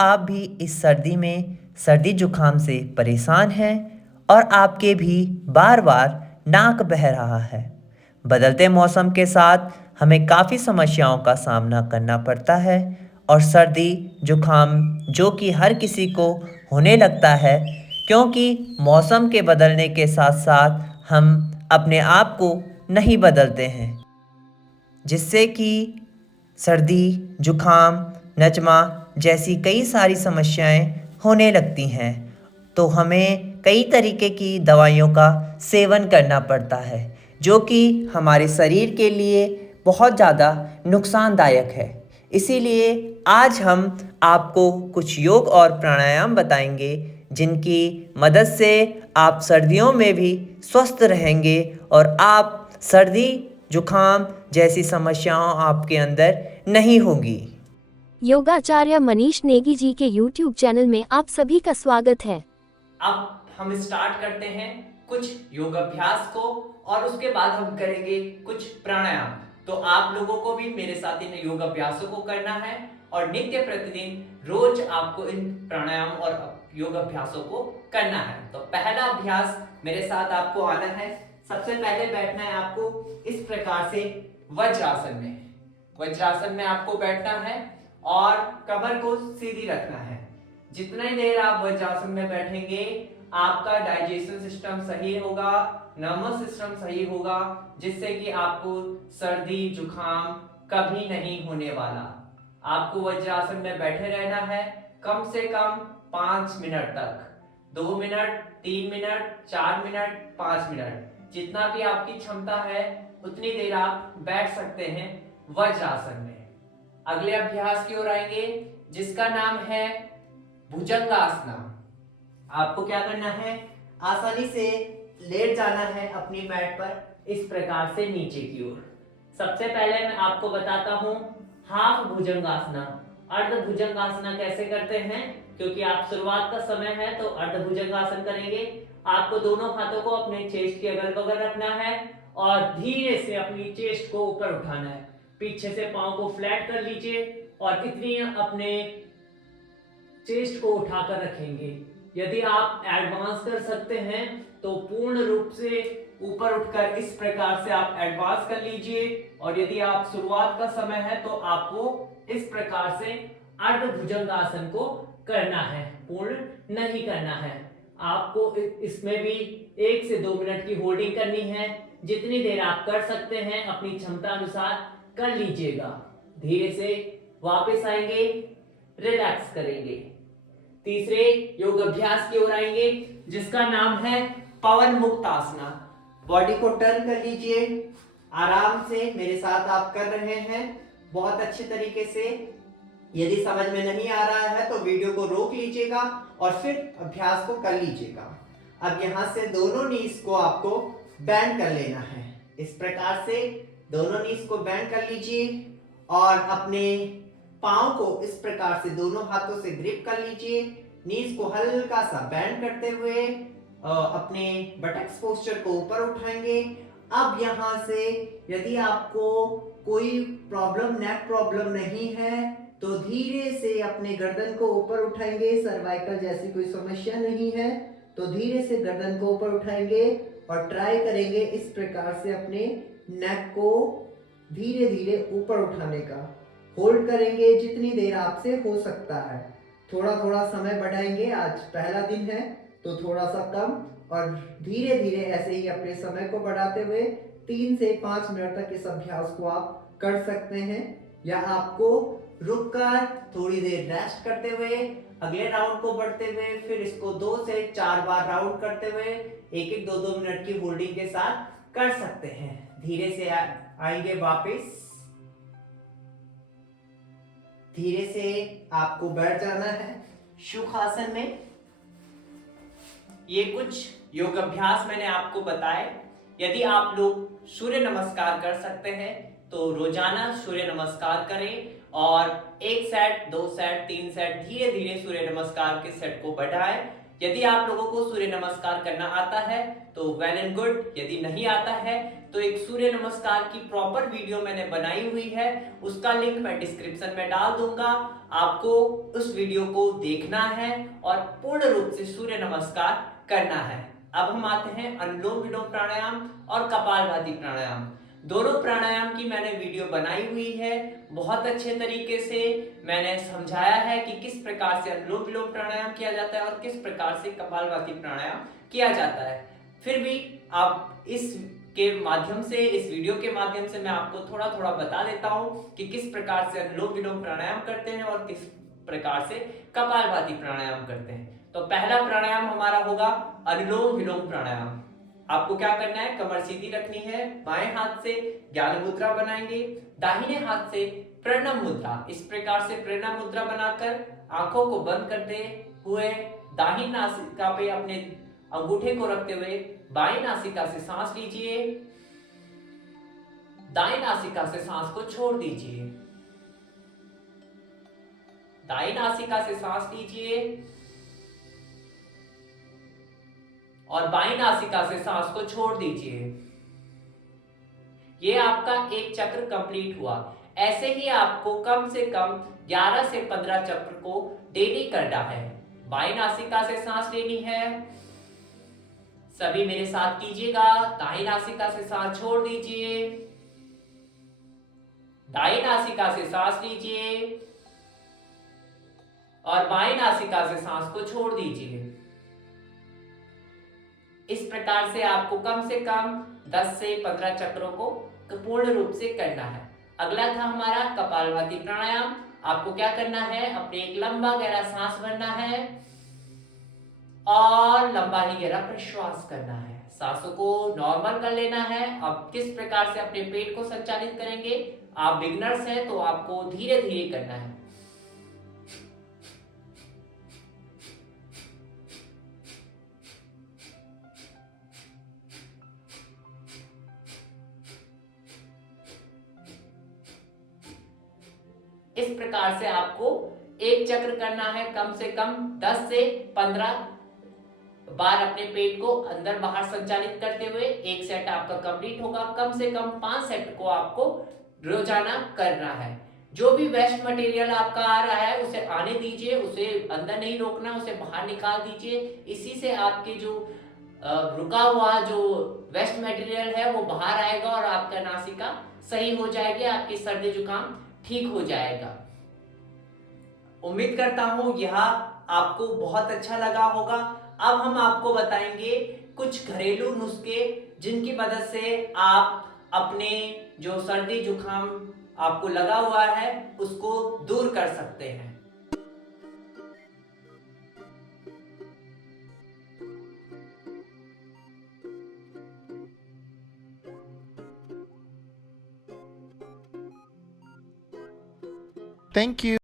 आप भी इस सर्दी में सर्दी जुकाम से परेशान हैं और आपके भी बार बार नाक बह रहा है। बदलते मौसम के साथ हमें काफ़ी समस्याओं का सामना करना पड़ता है और सर्दी जुकाम जो कि हर किसी को होने लगता है, क्योंकि मौसम के बदलने के साथ साथ हम अपने आप को नहीं बदलते हैं, जिससे कि सर्दी जुकाम नज़मा जैसी कई सारी समस्याएं होने लगती हैं। तो हमें कई तरीके की दवाइयों का सेवन करना पड़ता है, जो कि हमारे शरीर के लिए बहुत ज़्यादा नुकसानदायक है। इसीलिए आज हम आपको कुछ योग और प्राणायाम बताएंगे, जिनकी मदद से आप सर्दियों में भी स्वस्थ रहेंगे और आप सर्दी जुकाम जैसी समस्याओं आपके अंदर नहीं होगी। योगाचार्य मनीष नेगी जी के YouTube चैनल में आप सभी का स्वागत है। अब हम स्टार्ट करते हैं कुछ योग अभ्यास को और उसके बाद हम करेंगे कुछ प्राणायाम। तो आप लोगों को भी मेरे साथ इन योग अभ्यासों को करना है और नित्य प्रतिदिन रोज आपको इन प्राणायाम और योग अभ्यासों को करना है। तो पहला अभ्यास मेरे साथ आपको आना है। सबसे पहले बैठना है आपको इस प्रकार से वज्रासन में। वज्रासन में आपको बैठना है और कमर को सीधी रखना है। जितना ही देर आप वज्रासन में बैठेंगे आपका डाइजेशन सिस्टम सही होगा, नर्वस सिस्टम सही होगा, जिससे कि आपको सर्दी जुकाम कभी नहीं होने वाला। आपको वज्रासन में बैठे रहना है कम से कम 5 मिनट तक। 2 मिनट, 3 मिनट, 4 मिनट, 5 मिनट, जितना भी आपकी क्षमता है उतनी देर आप बैठ सकते हैं वज्रासन में। अगले अभ्यास की ओर आएंगे, जिसका नाम है भुजंगासना। आपको क्या करना है, आसानी से लेट जाना है अपनी मैट पर इस प्रकार से नीचे की ओर। सबसे पहले मैं आपको बताता हूं हाफ भुजंगासना। अर्ध भुजंगासना कैसे करते हैं, क्योंकि आप शुरुआत का समय है तो अर्ध भुजंगासन करेंगे। आपको दोनों हाथों को अपने चेस्ट के अगल बगल रखना है और धीरे से अपनी चेस्ट को ऊपर उठाना है। पीछे से पांव को फ्लैट कर लीजिए और इतनी अपने चेस्ट को उठाकर रखेंगे। यदि आप एडवांस कर सकते हैं तो पूर्ण रूप से ऊपर उठकर इस प्रकार से आप एडवांस कर लीजिए, और यदि आप शुरुआत का समय है तो आपको इस प्रकार से अर्ध भुजंगासन को करना है, पूर्ण नहीं करना है। आपको इसमें भी 1 से 2 मिनट की होल्डिंग करनी है। जितनी देर आप कर सकते हैं अपनी क्षमता अनुसार कर लीजिएगा। धीरे से वापस आएंगे, रिलैक्स करेंगे। तीसरे योग अभ्यास की ओर आएंगे, जिसका नाम है पवन मुक्त आसना। बॉडी को टर्न कर लीजिए, आराम से मेरे साथ आप कर रहे हैं बहुत अच्छे तरीके से। यदि समझ में नहीं आ रहा है तो वीडियो को रोक लीजिएगा और फिर अभ्यास को कर लीजिएगा। अब यहां से दोनों नीज को आपको बैंड कर लेना है। इस प्रकार से दोनों नीज को बैंड कर लीजिए और अपने पांव को इस प्रकार से दोनों हाथों से ग्रिप कर लीजिए। नीज को हल्का सा बैंड करते हुए अपने बटक्स पोस्चर को ऊपर उठाएंगे। अब यहां से यदि आपको कोई प्रॉब्लम, नेक प्रॉब्लम नहीं है तो धीरे से अपने गर्दन को ऊपर उठाएंगे। सर्वाइकल जैसी कोई समस्या नहीं है तो धीरे से गर्दन को ऊपर उठाएंगे और ट्राई करेंगे इस प्रकार से अपने नेक को धीरे धीरे ऊपर उठाने का। होल्ड करेंगे जितनी देर आपसे हो सकता है। थोड़ा थोड़ा समय बढ़ाएंगे, आज पहला दिन है तो थोड़ा सा कम, और धीरे धीरे ऐसे ही अपने समय को बढ़ाते हुए 3 से 5 मिनट तक इस अभ्यास को आप कर सकते हैं, या आपको रुककर थोड़ी देर रेस्ट करते हुए अगले राउंड को बढ़ते हुए फिर इसको 2 से 4 बार राउंड करते हुए 1-1, 2-2 मिनट की होल्डिंग के साथ कर सकते हैं। धीरे से आएंगे वापस, धीरे से आपको बैठ जाना है सुखासन में। ये कुछ योग अभ्यास मैंने आपको बताए। यदि आप लोग सूर्य नमस्कार कर सकते हैं तो रोजाना सूर्य नमस्कार करें और 1 सेट, 2 सेट, 3 सेट धीरे धीरे सूर्य नमस्कार के सेट को बढ़ाएं। यदि आप लोगों को सूर्य नमस्कार करना आता है तो वेल एंड गुड, यदि नहीं आता है तो एक सूर्य नमस्कार की प्रॉपर वीडियो मैंने बनाई हुई है, उसका लिंक मैं डिस्क्रिप्शन में डाल दूंगा। आपको उस वीडियो को देखना है और पूर्ण रूप से सूर्य नमस्कार करना है। अब हम आते हैं अनुलोम विलोम प्राणायाम और कपालभाति प्राणायाम। दोनों प्राणायाम की मैंने वीडियो बनाई हुई है, बहुत अच्छे तरीके से मैंने समझाया है कि किस प्रकार से अनुलोम विलोम प्राणायाम किया जाता है और किस प्रकार से कपालभाति प्राणायाम किया जाता है। फिर भी आप इस वीडियो के माध्यम से मैं आपको थोड़ा थोड़ा बता देता हूं कि किस प्रकार से अनुलोम विलोम प्राणायाम करते हैं और किस प्रकार से कपालभाति प्राणायाम करते हैं। तो पहला प्राणायाम हमारा होगा अनुलोम विलोम प्राणायाम। आपको क्या करना है, कमर सीधी रखनी है, बाएं हाथ से ज्ञान मुद्रा बनाएंगे, दाहिने हाथ से प्रणव मुद्रा। इस प्रकार से प्रणव मुद्रा बनाकर आंखों को बंद करते हुए दाहिनी नासिका पे अपने अंगूठे को रखते हुए बाईं नासिका से सांस लीजिए, दाईं नासिका से सांस को छोड़ दीजिए, दाईं नासिका से सांस लीजिए और बाईं नासिका से सांस को छोड़ दीजिए। ये आपका एक चक्र कंप्लीट हुआ। ऐसे ही आपको कम से कम 11 से 15 चक्र को डेली करना है। बाईं नासिका से सांस लेनी है, सभी मेरे साथ कीजिएगा। दाईं नासिका से सांस छोड़ दीजिए, दाईं नासिका से सांस लीजिए और बाईं नासिका से सांस को छोड़ दीजिए। इस प्रकार से आपको कम से कम 10 से 15 चक्रों को पूर्ण रूप से करना है। अगला था हमारा कपालभाति प्राणायाम। आपको क्या करना है, अपने एक लंबा गहरा सांस भरना है और लंबा ही गहरा प्रश्वास करना है। सांसों को नॉर्मल कर लेना है। अब किस प्रकार से अपने पेट को संचालित करेंगे, आप बिगनर्स हैं तो आपको धीरे धीरे करना है। इस प्रकार से आपको एक चक्र करना है, कम से कम 10 से 15 बार अपने पेट को अंदर बाहर संचालित करते हुए एक सेट आपका कंप्लीट होगा। कम से कम 5 सेट को आपको रोजाना करना है। जो भी वेस्ट मटेरियल आपका आ रहा है उसे आने दीजिए, उसे अंदर नहीं रोकना, उसे बाहर निकाल दीजिए। इसी से आपके जो रुका हुआ जो वेस्ट मटेरियल है वो बाहर आएगा और आपका नासिका सही हो जाएगी, आपकी सर्दी जुकाम ठीक हो जाएगा। उम्मीद करता हूं यह आपको बहुत अच्छा लगा होगा। अब हम आपको बताएंगे कुछ घरेलू नुस्खे जिनकी मदद से आप अपने जो सर्दी जुकाम आपको लगा हुआ है उसको दूर कर सकते हैं। Thank you.